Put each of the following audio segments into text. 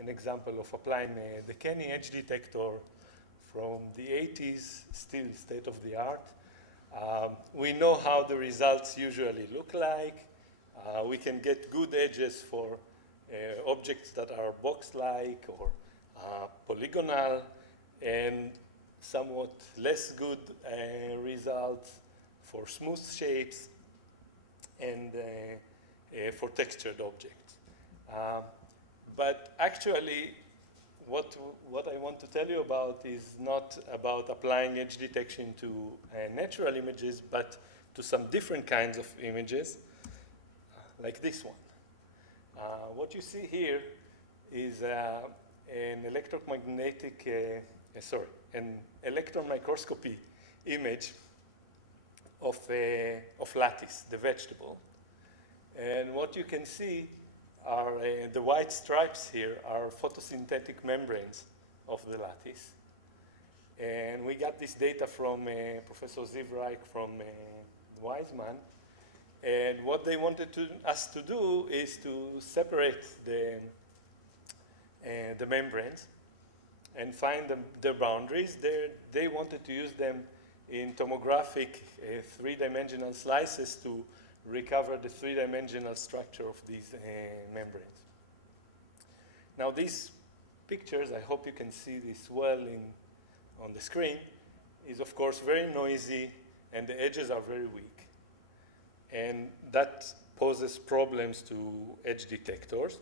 an example of applying the Kenny edge detector from the 80s, still state of the art. We know how the results usually look like. We can get good edges for objects that are box-like or polygonal, and somewhat less good results for smooth shapes and for textured objects. But actually, what I want to tell you about is not about applying edge detection to natural images, but to some different kinds of images, like this one. What you see here is an electron microscopy image of lattice, the vegetable. And what you can see are the white stripes here are photosynthetic membranes of the lattice. And we got this data from Professor Ziv Reich from Weizmann. And what they wanted us to do is to separate the membranes and find the boundaries. They wanted to use them in tomographic three-dimensional slices to recover the three-dimensional structure of these membranes. Now these pictures, I hope you can see this well on the screen, is of course very noisy and the edges are very weak. And that poses problems to edge detectors.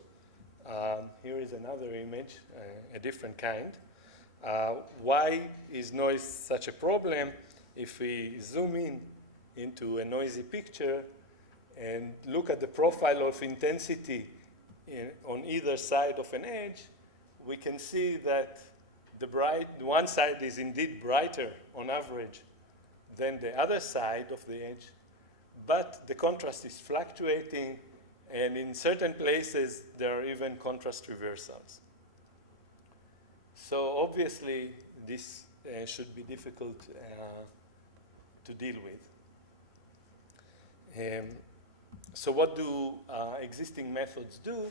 Here is another image, a different kind. Why is noise such a problem? If we zoom into a noisy picture and look at the profile of intensity on either side of an edge, we can see that one side is indeed brighter on average than the other side of the edge, but the contrast is fluctuating, and in certain places there are even contrast reversals. So obviously this should be difficult to deal with. So what do existing methods do?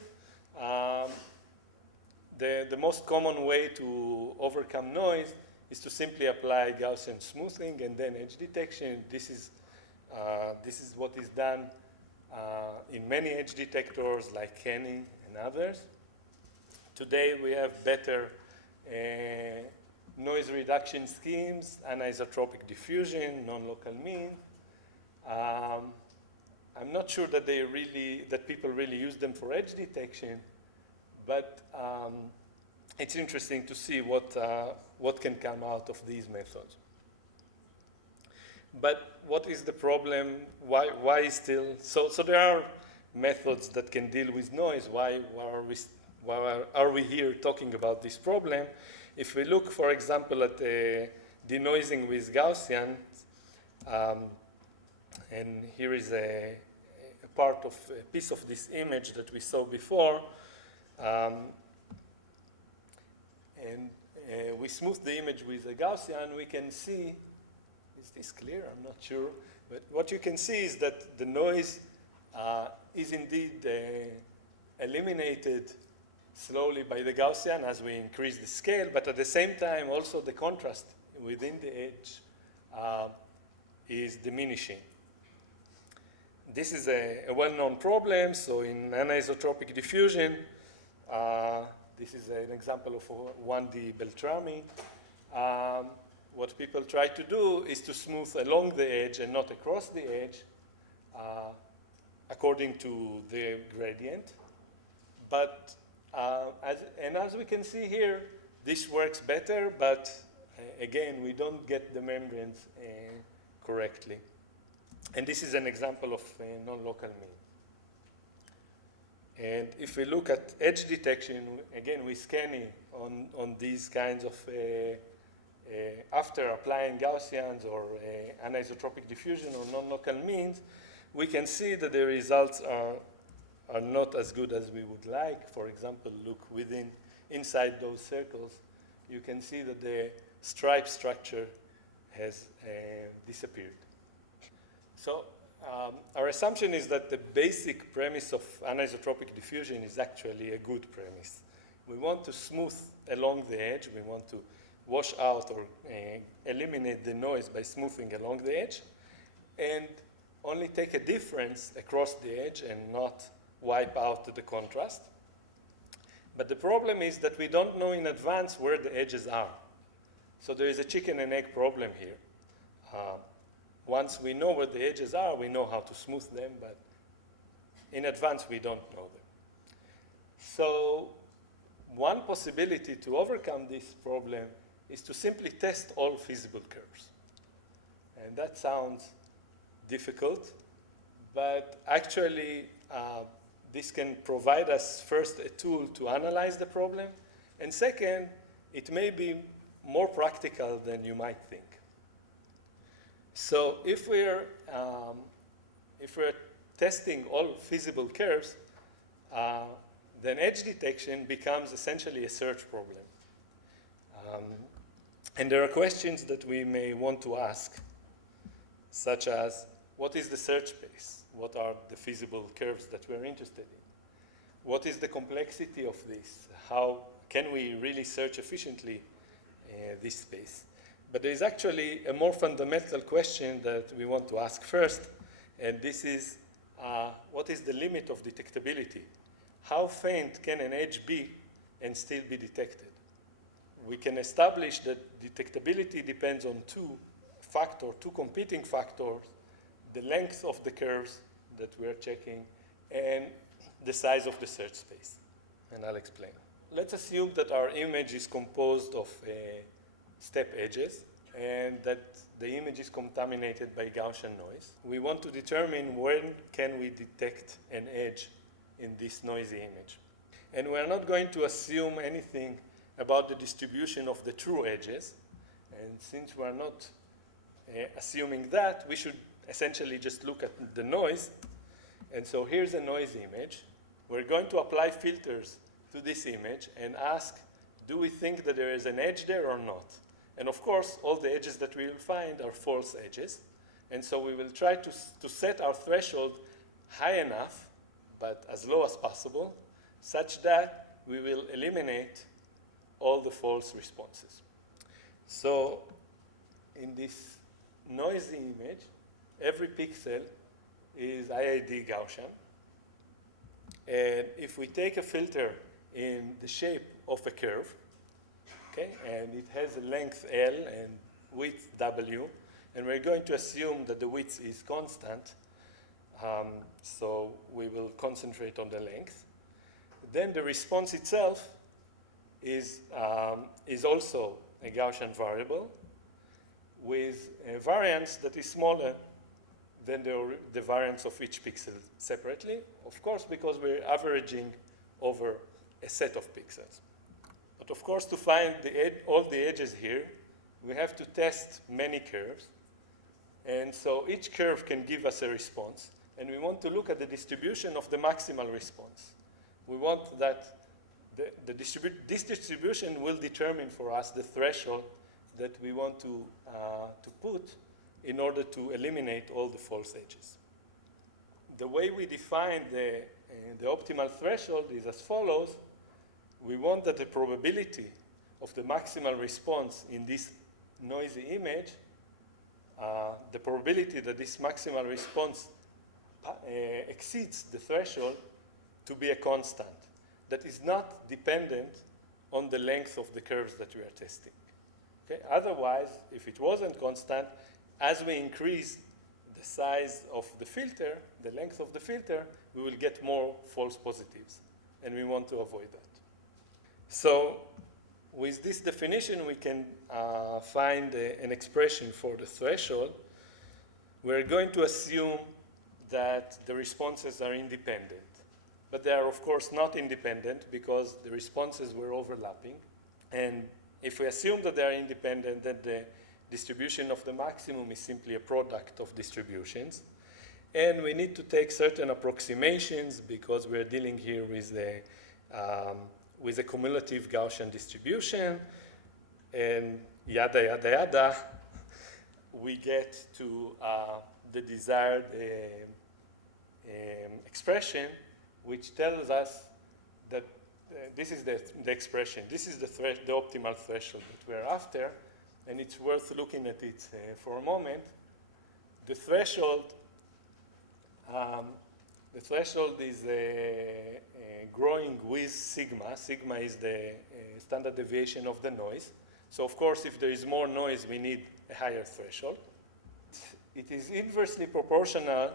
The most common way to overcome noise is to simply apply Gaussian smoothing and then edge detection. This is what is done in many edge detectors like Kenny and others. Today we have better noise reduction schemes, anisotropic diffusion, non-local mean. I'm not sure that people really use them for edge detection, but it's interesting to see what can come out of these methods. But what is the problem? Why is still so there are methods that can deal with noise. Why are we here talking about this problem? If we look, for example, at denoising with Gaussian, and here is a piece of this image that we saw before, and we smooth the image with a Gaussian, we can see, is this clear? I'm not sure. But what you can see is that the noise is indeed eliminated slowly by the Gaussian as we increase the scale, but at the same time also the contrast within the edge is diminishing. This is a well-known problem. So in anisotropic diffusion, this is an example of 1D Beltrami. What people try to do is to smooth along the edge and not across the edge according to the gradient. But as we can see here, this works better, but again, we don't get the membranes correctly. And this is an example of non-local mean. And if we look at edge detection, again, with Kenny on these kinds of, after applying Gaussians or anisotropic diffusion or non-local means, we can see that the results are not as good as we would like. For example, look inside those circles, you can see that the stripe structure has disappeared. So our assumption is that the basic premise of anisotropic diffusion is actually a good premise. We want to smooth along the edge. We want to wash out or eliminate the noise by smoothing along the edge, and only take a difference across the edge and not wipe out the contrast. But the problem is that we don't know in advance where the edges are. So there is a chicken and egg problem here. Once we know where the edges are, we know how to smooth them, but in advance we don't know them. So one possibility to overcome this problem is to simply test all feasible curves. And that sounds difficult, but actually this can provide us first a tool to analyze the problem, and second, it may be more practical than you might think. So if we're testing all feasible curves, then edge detection becomes essentially a search problem. And there are questions that we may want to ask, such as, what is the search space? What are the feasible curves that we're interested in? What is the complexity of this? How can we really search efficiently this space? But there is actually a more fundamental question that we want to ask first, and this is, what is the limit of detectability? How faint can an edge be and still be detected? We can establish that detectability depends on two competing factors: the length of the curves that we're checking and the size of the search space. And I'll explain. Let's assume that our image is composed of step edges and that the image is contaminated by Gaussian noise. We want to determine when can we detect an edge in this noisy image. And we're not going to assume anything about the distribution of the true edges. And since we're not assuming that, we should essentially just look at the noise. And so here's a noise image. We're going to apply filters to this image and ask, do we think that there is an edge there or not? And of course, all the edges that we will find are false edges. And so we will try to set our threshold high enough, but as low as possible, such that we will eliminate all the false responses. So in this noisy image, every pixel is IID Gaussian. And if we take a filter in the shape of a curve, okay, and it has a length L and width W, and we're going to assume that the width is constant, so we will concentrate on the length. Then the response itself is also a Gaussian variable with a variance that is smaller than the variance of each pixel separately, of course, because we're averaging over a set of pixels. But of course, to find all the edges here, we have to test many curves. And so each curve can give us a response. And we want to look at the distribution of the maximal response. We want that this distribution will determine for us the threshold that we want to put in order to eliminate all the false edges. The way we define the optimal threshold is as follows. We want that the probability of the maximal response in this noisy image, the probability that this maximal response exceeds the threshold to be a constant that is not dependent on the length of the curves that we are testing. Okay? Otherwise, if it wasn't constant, as we increase the size of the filter, the length of the filter, we will get more false positives, and we want to avoid that. So with this definition, we can find an expression for the threshold. We're going to assume that the responses are independent. But they are, of course, not independent because the responses were overlapping. And if we assume that they are independent, then the distribution of the maximum is simply a product of distributions. And we need to take certain approximations because we're dealing here with a cumulative Gaussian distribution. And yada, yada, yada, we get to the desired expression, which tells us that this is the expression. This is the optimal threshold that we're after, and it's worth looking at it for a moment. The threshold is growing with sigma. Sigma is the standard deviation of the noise. So of course, if there is more noise, we need a higher threshold. It is inversely proportional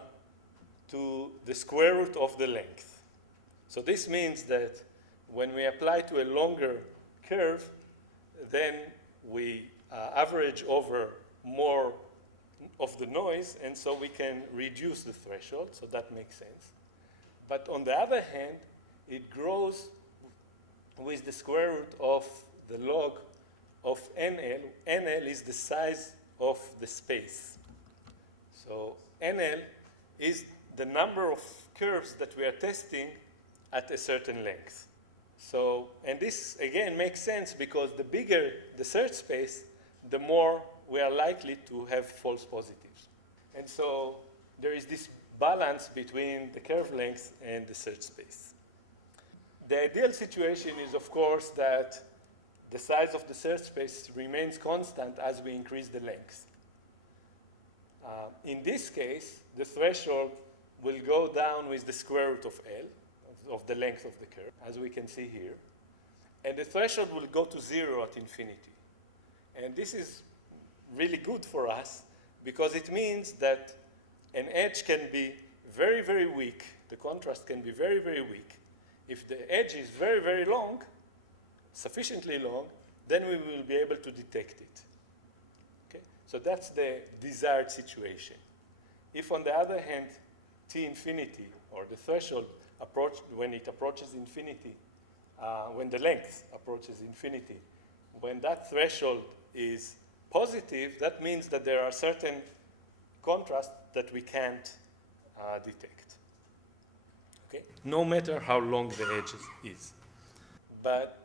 to the square root of the length. So this means that when we apply to a longer curve, then we average over more of the noise, and so we can reduce the threshold, so that makes sense. But on the other hand, it grows with the square root of the log of NL. NL is the size of the space. So NL is the number of curves that we are testing at a certain length. So, and this again makes sense because the bigger the search space, the more we are likely to have false positives. And so there is this balance between the curve length and the search space. The ideal situation is, of course, that the size of the search space remains constant as we increase the length. In this case, the threshold will go down with the square root of L, of the length of the curve, as we can see here. And the threshold will go to 0 at infinity. And this is really good for us because it means that an edge can be very, very weak. The contrast can be very, very weak. If the edge is very, very long, sufficiently long, then we will be able to detect it. Okay? So that's the desired situation. If, on the other hand, T infinity, or the threshold, when it approaches infinity, when the length approaches infinity, when that threshold is positive, that means that there are certain contrasts that we can't detect. Okay? No matter how long the edge is. But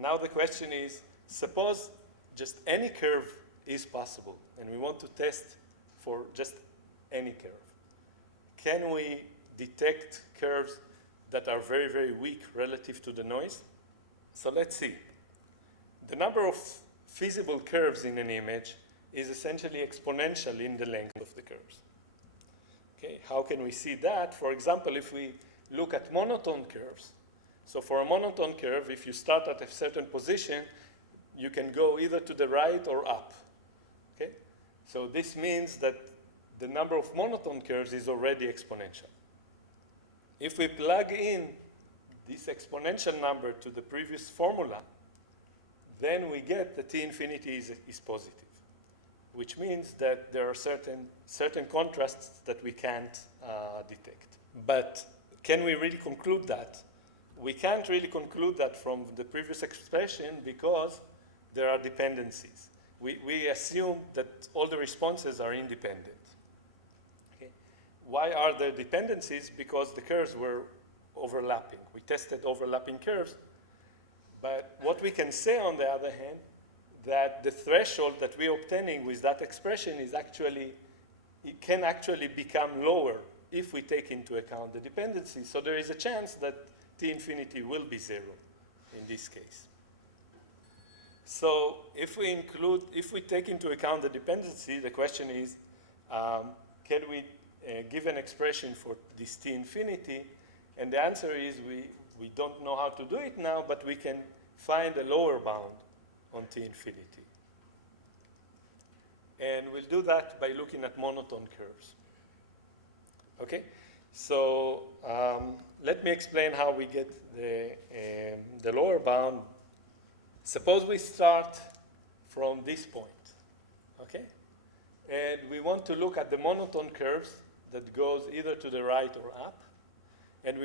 now the question is, suppose just any curve is possible, and we want to test for just any curve. Can we detect curves that are very, very weak relative to the noise? So let's see. The number of feasible curves in an image is essentially exponential in the length of the curves. Okay, how can we see that? For example, if we look at monotone curves. So for a monotone curve, if you start at a certain position, you can go either to the right or up. Okay? So this means that the number of monotone curves is already exponential. If we plug in this exponential number to the previous formula, then we get that T infinity is positive, which means that there are certain contrasts that we can't detect. But can we really conclude that? We can't really conclude that from the previous expression because there are dependencies. We assume that all the responses are independent. Okay? Why are there dependencies? Because the curves were overlapping. We tested overlapping curves. But what we can say, on the other hand, that the threshold that we're obtaining with that expression is actually, it can actually become lower if we take into account the dependency. So there is a chance that T infinity will be 0 in this case. So if we take into account the dependency, the question is, can we give an expression for this T infinity? And the answer is we don't know how to do it now, but we can find a lower bound on T infinity. And we'll do that by looking at monotone curves. Okay? So let me explain how we get the lower bound. Suppose we start from this point, okay? And we want to look at the monotone curves that goes either to the right or up. And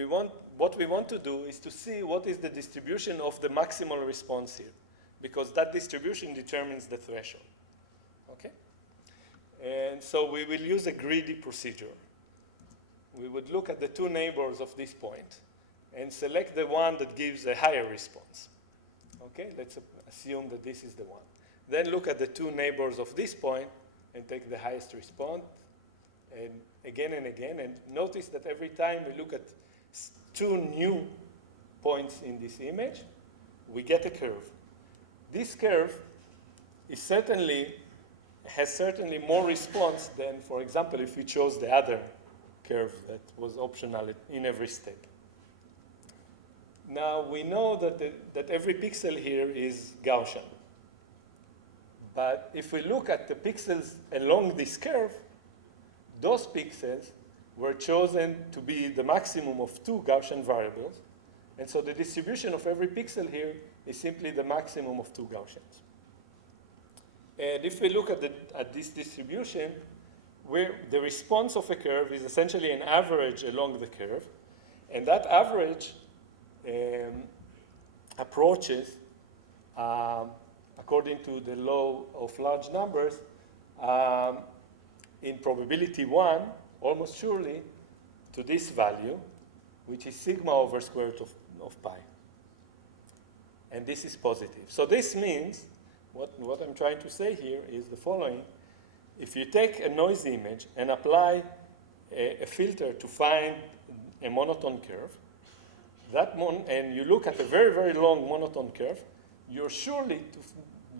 what we want to do is to see what is the distribution of the maximal response here, because that distribution determines the threshold, okay? And so we will use a greedy procedure. We would look at the two neighbors of this point and select the one that gives a higher response. Okay, let's assume that this is the one. Then look at the two neighbors of this point and take the highest response, and again, and notice that every time we look at two new points in this image, we get a curve. This curve is has certainly more response than, for example, if we chose the other curve that was optional in every step. Now, we know that every pixel here is Gaussian. But if we look at the pixels along this curve, those pixels were chosen to be the maximum of 2 Gaussian variables. And so the distribution of every pixel here is simply the maximum of 2 Gaussians. And if we look at this distribution, where the response of a curve is essentially an average along the curve, and that average approaches, according to the law of large numbers, in probability 1, almost surely, to this value, which is sigma over square root of pi. And this is positive. So this means, what I'm trying to say here is the following. If you take a noise image and apply a filter to find a monotone curve, and you look at a very, very long monotone curve, you surely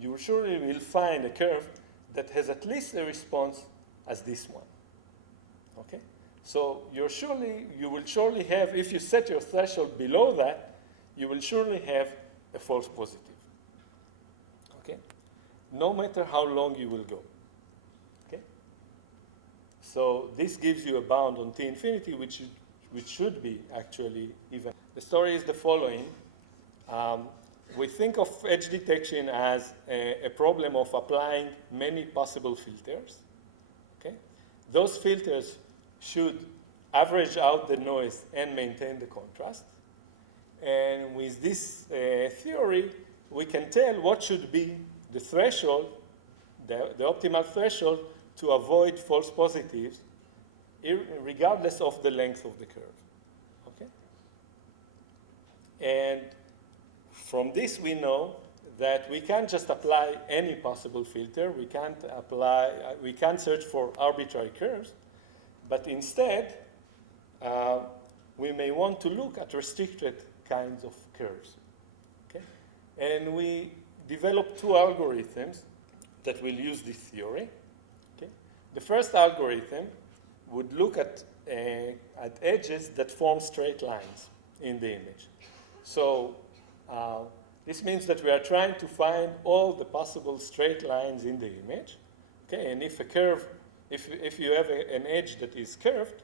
will find a curve that has at least a response as this one. Okay? So you will surely have, if you set your threshold below that, you will surely have a false positive. Okay? No matter how long you will go. Okay? So this gives you a bound on T infinity, which should be actually even. The story is the following. We think of edge detection as a problem of applying many possible filters. Okay? Those filters should average out the noise and maintain the contrast. And with this theory, we can tell what should be the threshold, the optimal threshold, to avoid false positives, regardless of the length of the curve. Okay? And from this, we know that we can't just apply any possible filter. We can't search for arbitrary curves, but instead, we may want to look at restricted kinds of curves. Okay? And we developed 2 algorithms that will use this theory. Okay? The first algorithm would look at edges that form straight lines in the image. So this means that we are trying to find all the possible straight lines in the image. Okay? And if you have an edge that is curved,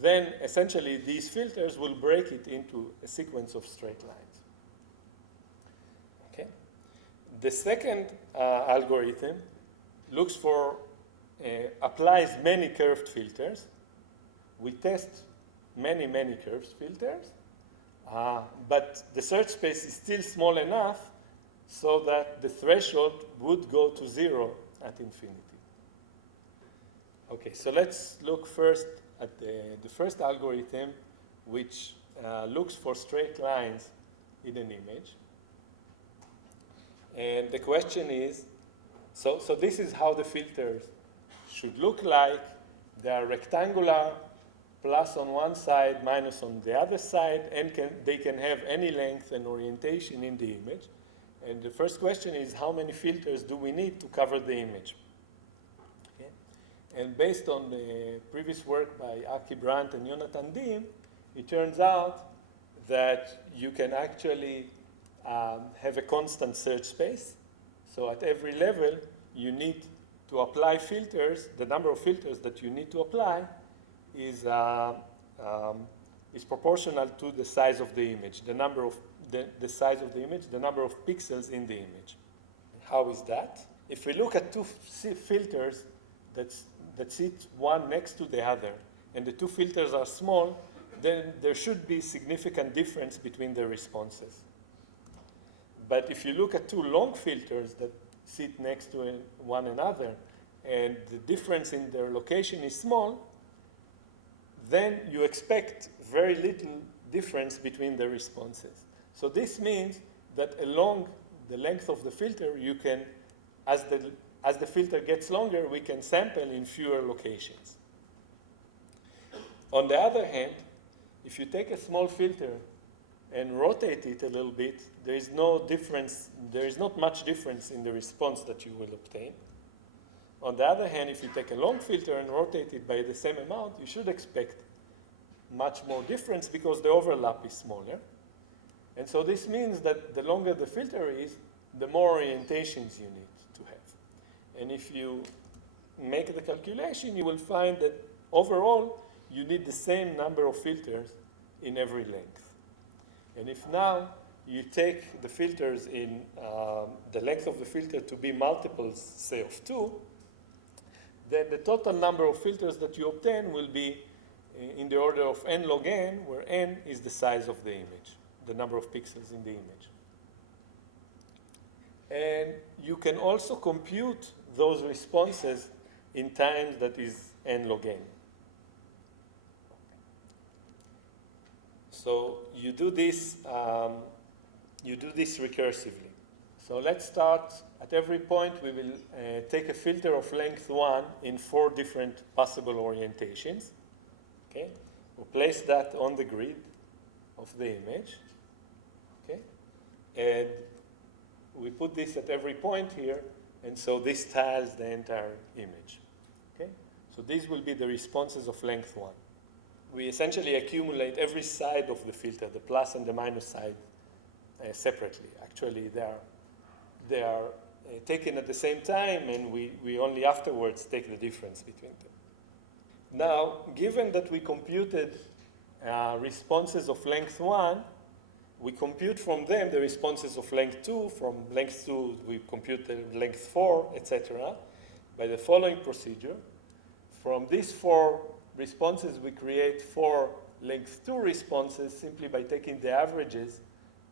then essentially these filters will break it into a sequence of straight lines. Okay? The second algorithm applies many curved filters. We test many curved filters, but the search space is still small enough so that the threshold would go to 0 at infinity. Okay, so let's look first at the first algorithm, which looks for straight lines in an image. And the question is, so this is how the filters should look like. They are rectangular, plus on one side, minus on the other side, and they can have any length and orientation in the image. And the first question is, how many filters do we need to cover the image? Okay. And based on the previous work by Aki Brandt and Jonathan Dean, it turns out that you can actually have a constant search space. So at every level, you need to apply filters. The number of filters that you need to apply is proportional to the size of the image, the number of the size of the image, the number of pixels in the image. How is that? If we look at 2 filters that sit one next to the other, and the 2 filters are small, then there should be significant difference between the responses. But if you look at 2 long filters that sit next to one another, and the difference in their location is small, then you expect very little difference between the responses. So this means that along the length of the filter, you can, as the filter gets longer, we can sample in fewer locations. On the other hand, if you take a small filter and rotate it a little bit, there is no difference, there is not much difference in the response that you will obtain. On the other hand, if you take a long filter and rotate it by the same amount, you should expect much more difference because the overlap is smaller. And so this means that the longer the filter is, the more orientations you need to have. And if you make the calculation, you will find that overall, you need the same number of filters in every length. And if now you take the filters in the length of the filter to be multiples, say, of 2, then the total number of filters that you obtain will be in the order of n log n, where n is the size of the image, the number of pixels in the image. And you can also compute those responses in time that is n log n. So you do this recursively. So let's start at every point. We will take a filter of length 1 in 4 different possible orientations. Okay, we'll place that on the grid of the image. Okay, and we put this at every point here, and so this tiles the entire image. Okay, so these will be the responses of length 1. We essentially accumulate every side of the filter, the plus and the minus side, separately. Actually, they are taken at the same time, and we only afterwards take the difference between them. Now, given that we computed responses of length 1, we compute from them the responses of length 2. From length 2, we compute the length 4, etc., by the following procedure. From these 4 responses, we create 4 length 2 responses simply by taking the averages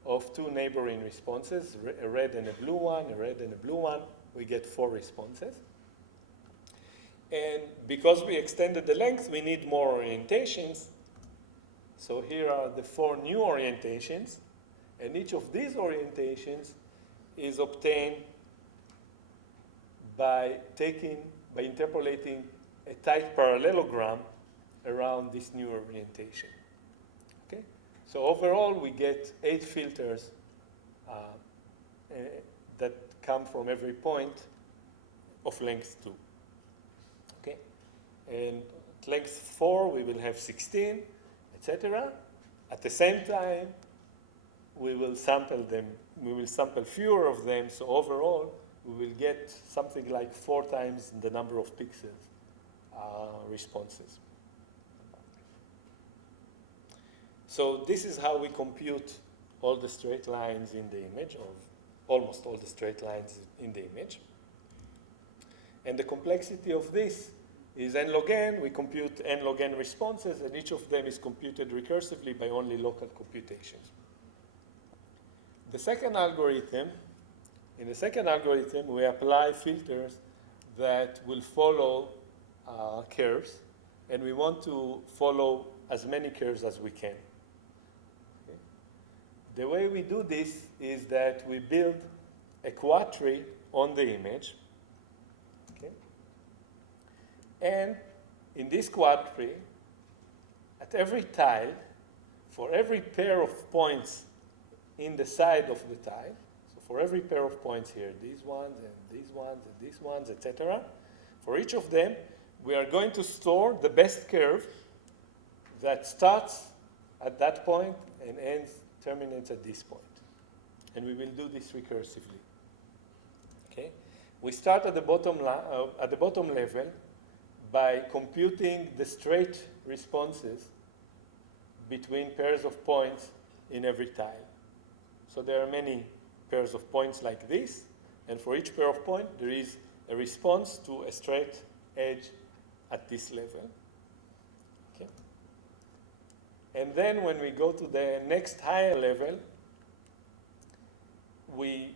of 2 neighboring responses, a red and a blue one, a red and a blue one. We get 4 responses. And because we extended the length, we need more orientations. So here are the 4 new orientations. And each of these orientations is obtained by interpolating a tight parallelogram around this new orientation. Okay? So overall, we get 8 filters that come from every point of length 2. Okay? And at length 4, we will have 16, etc. At the same time, we will sample them. We will sample fewer of them. So overall, we will get something like 4 times the number of pixels responses. So this is how we compute all the straight lines in the image, or almost all the straight lines in the image. And the complexity of this is n log n. We compute n log n responses, and each of them is computed recursively by only local computations. The second algorithm, in the second algorithm, we apply filters that will follow curves, and we want to follow as many curves as we can. Okay? The way we do this is that we build a quadtree on the image. Okay? And in this quadtree, at every tile, for every pair of points in the side of the tile, so for every pair of points here, these ones and these ones and these ones, etc., for each of them, we are going to store the best curve that starts at that point and terminates at this point. And we will do this recursively. Okay? We start at the bottom level by computing the straight responses between pairs of points in every tile. So there are many pairs of points like this, and for each pair of points, there is a response to a straight edge at this level. Okay? And then when we go to the next higher level, we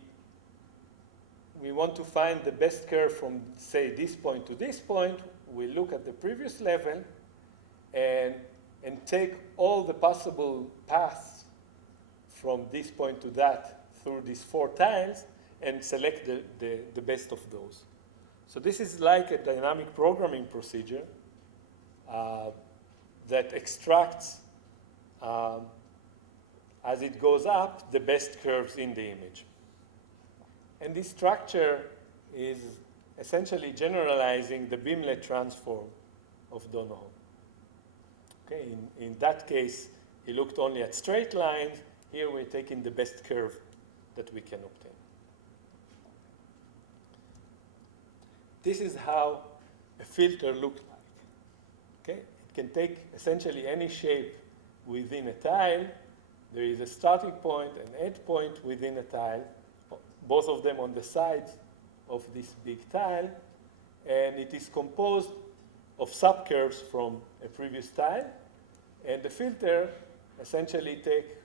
want to find the best curve from, say, this point to this point. We look at the previous level and take all the possible paths from this point to that through these 4 tiles and select the best of those. So this is like a dynamic programming procedure that extracts as it goes up, the best curves in the image. And this structure is essentially generalizing the beamlet transform of Donovan. Okay, in that case, he looked only at straight lines. Here we're taking the best curve that we can obtain. This is how a filter looks like. Okay? It can take essentially any shape within a tile. There is a starting point and end point within a tile, both of them on the sides of this big tile, and it is composed of subcurves from a previous tile, and the filter essentially take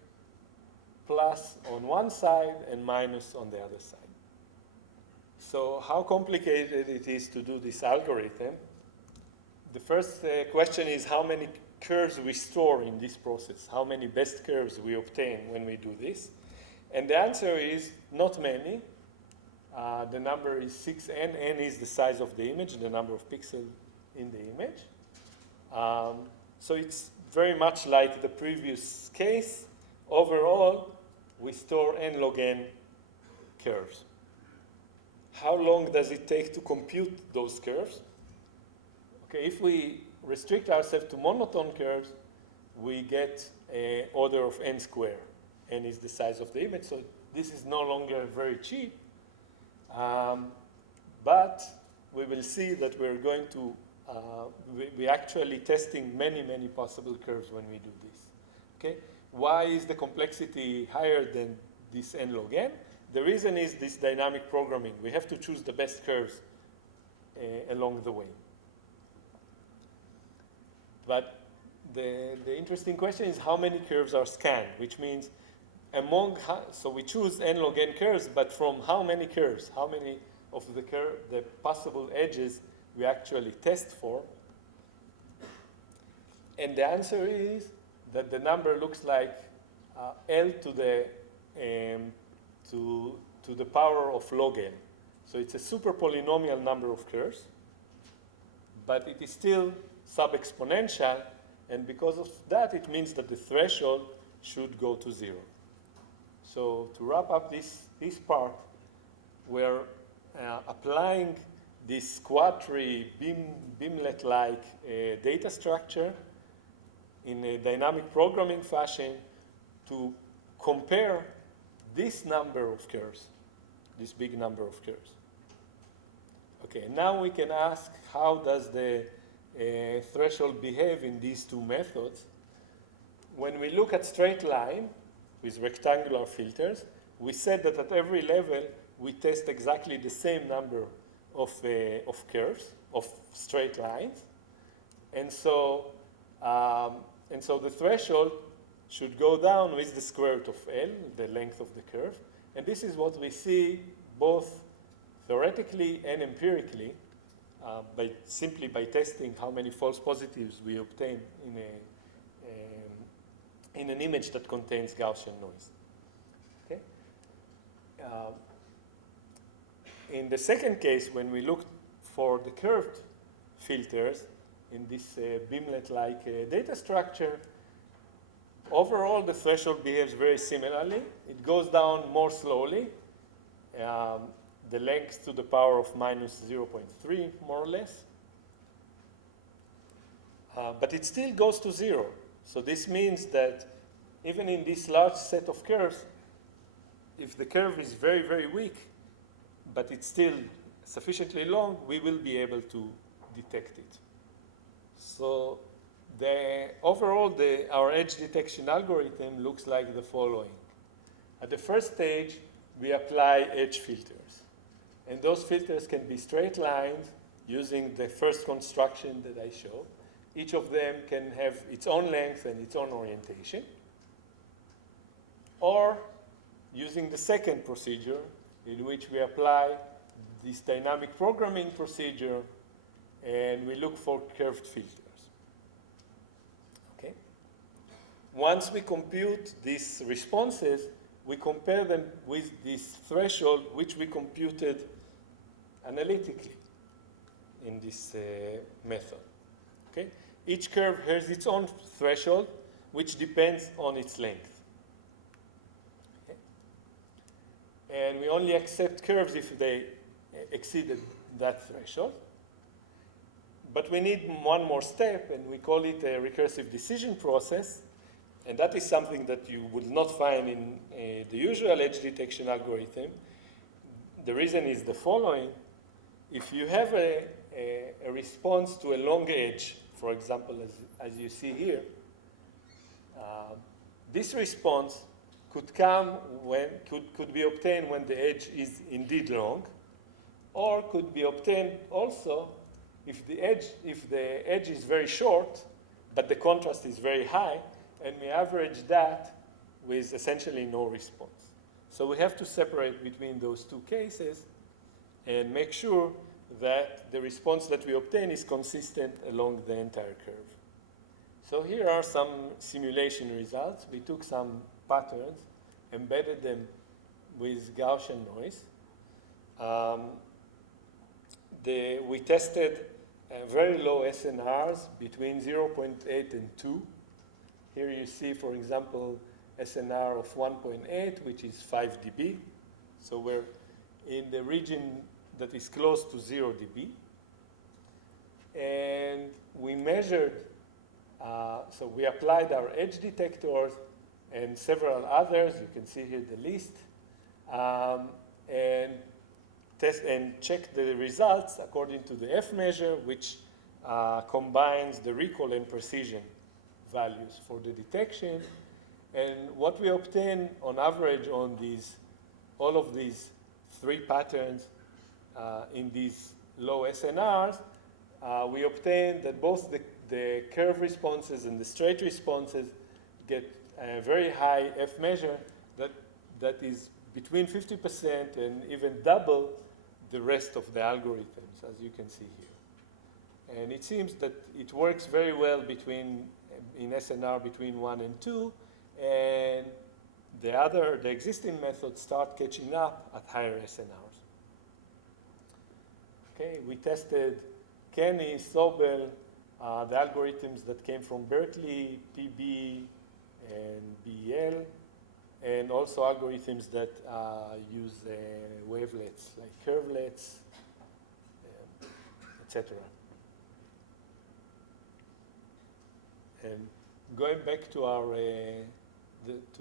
plus on one side and minus on the other side. So how complicated it is to do this algorithm? The first question is how many curves we store in this process, how many best curves we obtain when we do this. And the answer is not many. The number is 6n. N is the size of the image, the number of pixels in the image. So it's very much like the previous case. Overall, we store n log n curves. How long does it take to compute those curves? Okay, if we restrict ourselves to monotone curves, we get an order of n squared. N is the size of the image, so this is no longer very cheap. But we will see that we're going to, we're actually testing many, many possible curves when we do this. Okay? Why is the complexity higher than this n log n? The reason is this dynamic programming. We have to choose the best curves along the way. But the interesting question is how many curves are scanned, which means so we choose n log n curves, but from how many curves, how many of the possible edges we actually test for? And the answer is that the number looks like L to the power of log n. So it's a super polynomial number of curves, but it is still sub-exponential, and because of that, it means that the threshold should go to 0. So to wrap up this part, we're applying this quadtree beamlet-like data structure in a dynamic programming fashion to compare this number of curves, this big number of curves. Okay, now we can ask how does the threshold behave in these two methods. When we look at straight line with rectangular filters, we said that at every level we test exactly the same number of curves, of straight lines. And so the threshold should go down with the square root of L, the length of the curve. And this is what we see both theoretically and empirically simply by testing how many false positives we obtain in an image that contains Gaussian noise. Okay? In the second case, when we looked for the curved filters in this beamlet-like data structure, overall the threshold behaves very similarly. It goes down more slowly, the length to the power of minus 0.3, more or less. But it still goes to 0. So this means that even in this large set of curves, if the curve is very, very weak, but it's still sufficiently long, we will be able to detect it. So overall, our edge detection algorithm looks like the following. At the first stage, we apply edge filters. And those filters can be straight lines using the first construction that I showed. Each of them can have its own length and its own orientation. Or using the second procedure, in which we apply this dynamic programming procedure and we look for curved filters. Okay? Once we compute these responses, we compare them with this threshold, which we computed analytically in this method. Okay? Each curve has its own threshold, which depends on its length. and we only accept curves if they exceeded that threshold. But we need one more step, and we call it a recursive decision process, and that is something that you will not find in the usual edge detection algorithm. The reason is the following. If you have a response to a long edge, for example, as you see here, this response could be obtained when the edge is indeed long, or could be obtained also if the edge is very short, but the contrast is very high, and we average that with essentially no response. So we have to separate between those two cases and make sure that the response that we obtain is consistent along the entire curve. So here are some simulation results. We took some patterns, embedded them with Gaussian noise. We tested very low SNRs between 0.8 and 2. Here you see, for example, SNR of 1.8, which is 5 dB. So we're in the region that is close to 0 dB. And we measured, so we applied our edge detectors and several others. You can see here the list. And check the results according to the F measure, which combines the recall and precision values for the detection. And what we obtain on average on all of these three patterns in these low SNRs, we obtain that both the curve responses and the straight responses get a very high F measure that is between 50% and even double the rest of the algorithms, as you can see here. And it seems that it works very well in SNR between 1 and 2, and the existing methods start catching up at higher SNRs. Okay, we tested Kenny, Sobel, the algorithms that came from Berkeley, PB, and BEL, and also algorithms that use wavelets, like curvelets, etc. And going back to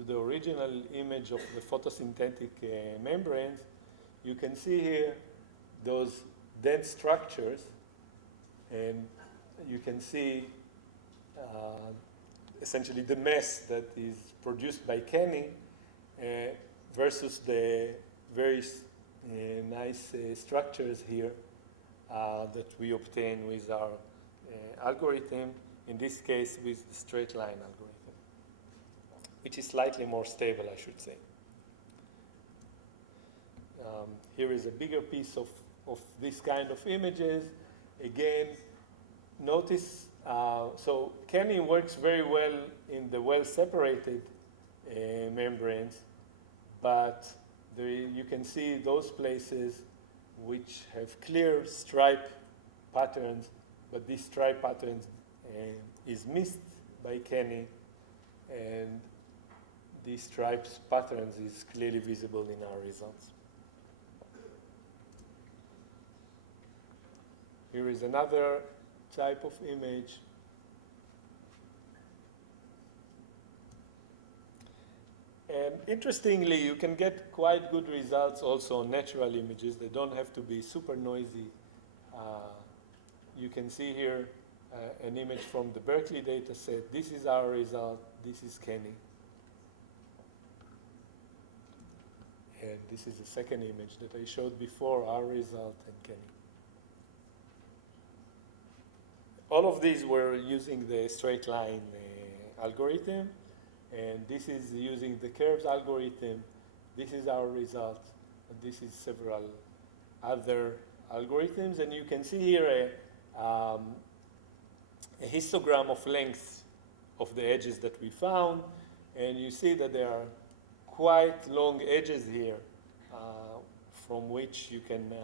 the original image of the photosynthetic membranes, you can see here those dense structures, and you can see essentially the mess that is produced by Kenny versus the very nice structures here that we obtain with our algorithm, in this case with the straight line algorithm, which is slightly more stable, I should say. Here is a bigger piece of this kind of images. Again, notice, so Kenny works very well in the well-separated membranes, but you can see those places which have clear stripe patterns, but these stripe patterns is missed by Kenny, and these stripes patterns is clearly visible in our results. Here is another type of image. And interestingly, you can get quite good results also on natural images. They don't have to be super noisy. You can see here an image from the Berkeley data set. This is our result. This is Kenny. And this is the second image that I showed before, our result and Kenny. All of these were using the straight line algorithm, and this is using the curves algorithm. This is our result, and this is several other algorithms. And you can see here a histogram of length of the edges that we found, and you see that there are quite long edges here from which you can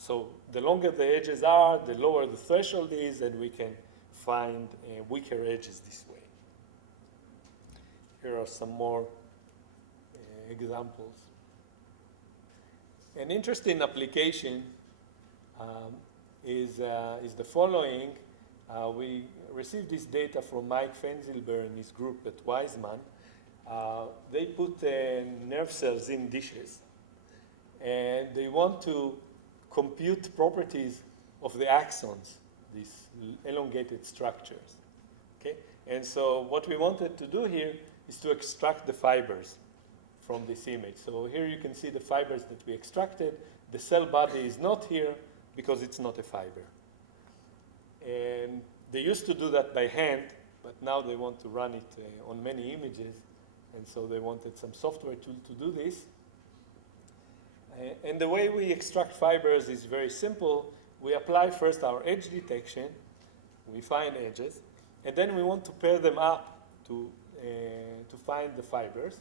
so the longer the edges are, the lower the threshold is, and we can find weaker edges this way. Here are some more examples. An interesting application is the following. We received this data from Mike Fenzelber and his group at Weizmann. They put nerve cells in dishes, and they want to compute properties of the axons, these elongated structures. Okay? And so what we wanted to do here is to extract the fibers from this image. So here you can see the fibers that we extracted. The cell body is not here because it's not a fiber. And they used to do that by hand, but now they want to run it on many images, and so they wanted some software tool to do this. And the way we extract fibers is very simple. We apply first our edge detection, we find edges, and then we want to pair them up to find the fibers.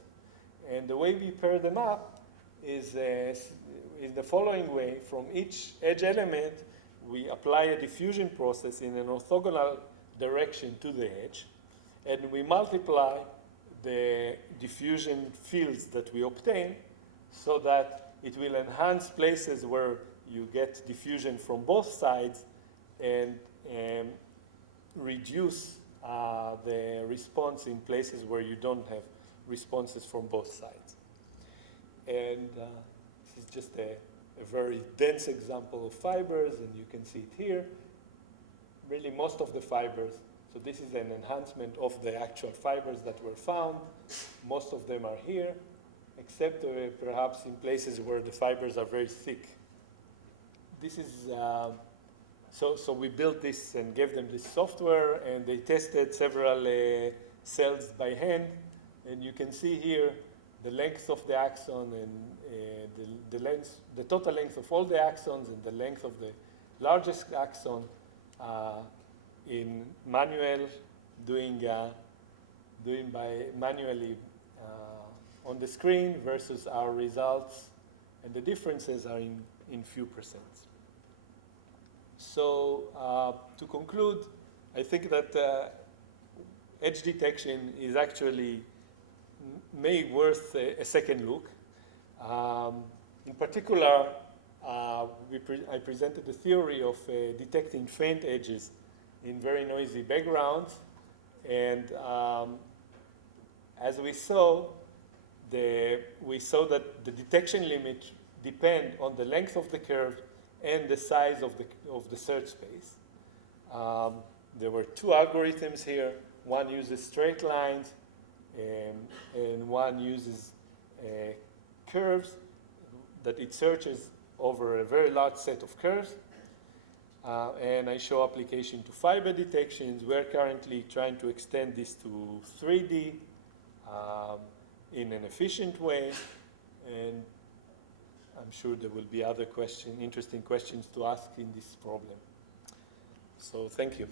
And the way we pair them up is the following way. From each edge element, we apply a diffusion process in an orthogonal direction to the edge, and we multiply the diffusion fields that we obtain so that it will enhance places where you get diffusion from both sides and reduce the response in places where you don't have responses from both sides. And this is just a very dense example of fibers, and you can see it here. Really, most of the fibers, so this is an enhancement of the actual fibers that were found. Most of them are here, except perhaps in places where the fibers are very thick. This is, so we built this and gave them this software, and they tested several cells by hand. And you can see here the length of the axon and the total length of all the axons and the length of the largest axon in manual, doing by manually on the screen versus our results, and the differences are in few percent. So to conclude, I think that edge detection is actually worth a second look. In particular, I presented the theory of detecting faint edges in very noisy backgrounds, and as we saw that the detection limits depend on the length of the curve and the size of the search space. There were two algorithms here. One uses straight lines, and one uses curves that it searches over a very large set of curves. And I show application to fiber detections. We're currently trying to extend this to 3D in an efficient way. And I'm sure there will be other interesting questions to ask in this problem. So thank you.